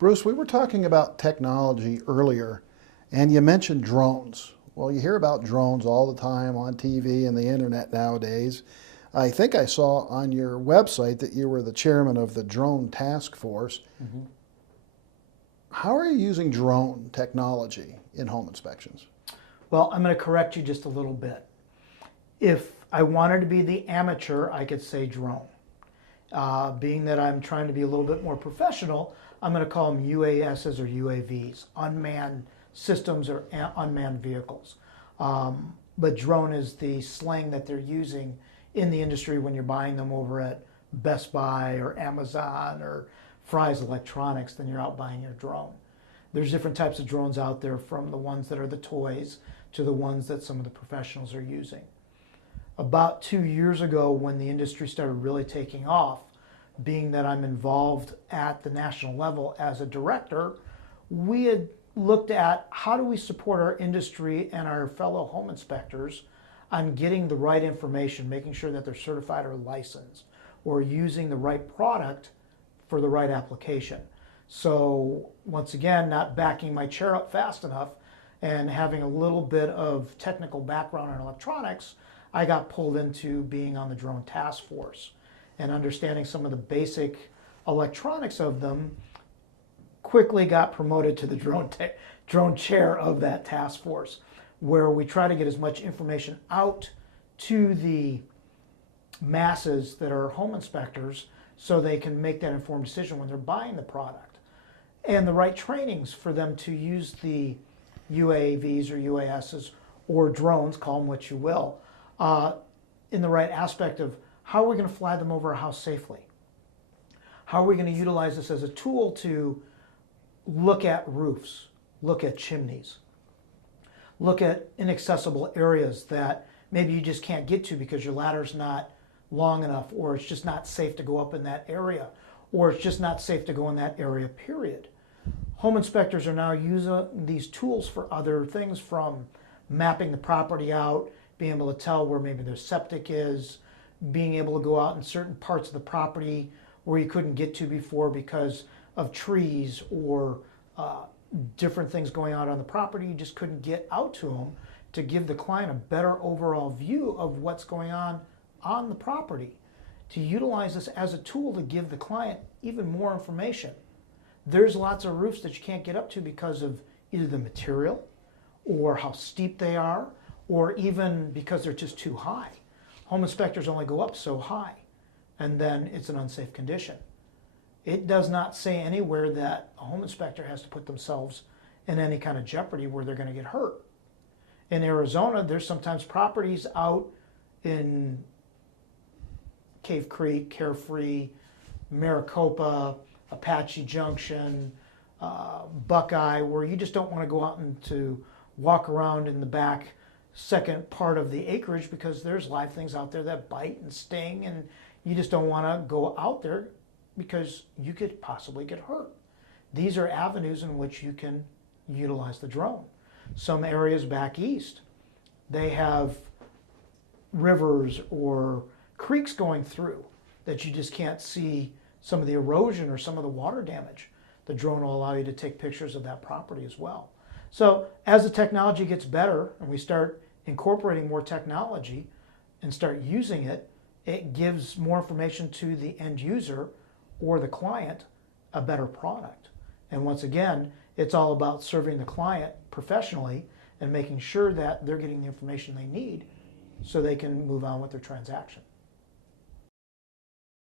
Bruce, we were talking about technology earlier, and you mentioned drones. Well, you hear about drones all the time on TV and the internet nowadays. I think I saw on your website that you were the chairman of the drone task force. Mm-hmm. How are you using drone technology in home inspections? Well, I'm going to correct you just a little bit. If I wanted to be the amateur, I could say drone. Being that I'm trying to be a little bit more professional, I'm going to call them UASs or UAVs, unmanned systems or unmanned vehicles. But drone is the slang that they're using in the industry when you're buying them over at Best Buy or Amazon or Fry's Electronics, then you're out buying your drone. There's different types of drones out there, from the ones that are the toys to the ones that some of the professionals are using. About 2 years ago, when the industry started really taking off, being that I'm involved at the national level as a director, we had looked at how do we support our industry and our fellow home inspectors on getting the right information, making sure that they're certified or licensed, or using the right product for the right application. So once again, not backing my chair up fast enough and having a little bit of technical background in electronics, I got pulled into being on the drone task force and understanding some of the basic electronics of them. Quickly got promoted to the drone chair of that task force, where we try to get as much information out to the masses that are home inspectors so they can make that informed decision when they're buying the product, and the right trainings for them to use the UAVs or UASs or drones, call them what you will, in the right aspect of how are we going to fly them over a house safely? How are we going to utilize this as a tool to look at roofs, look at chimneys, look at inaccessible areas that maybe you just can't get to because your ladder's not long enough, or it's just not safe to go up in that area, or it's just not safe to go in that area, period. Home inspectors are now using these tools for other things, from mapping the property out, being able to tell where maybe their septic is, being able to go out in certain parts of the property where you couldn't get to before because of trees or different things going on the property. You just couldn't get out to them, to give the client a better overall view of what's going on the property, to utilize this as a tool to give the client even more information. There's lots of roofs that you can't get up to because of either the material or how steep they are, or even because they're just too high. Home inspectors only go up so high, and then it's an unsafe condition. It does not say anywhere that a home inspector has to put themselves in any kind of jeopardy where they're going to get hurt. In Arizona, there's sometimes properties out in Cave Creek, Carefree, Maricopa, Apache Junction, Buckeye, where you just don't want to go out and to walk around in the back second part of the acreage because there's live things out there that bite and sting, and you just don't want to go out there because you could possibly get hurt. These are avenues in which you can utilize the drone. Some areas back east, they have rivers or creeks going through that you just can't see some of the erosion or some of the water damage. The drone will allow you to take pictures of that property as well. So as the technology gets better and we start incorporating more technology and start using it, it gives more information to the end user or the client, a better product. And once again, it's all about serving the client professionally and making sure that they're getting the information they need so they can move on with their transaction.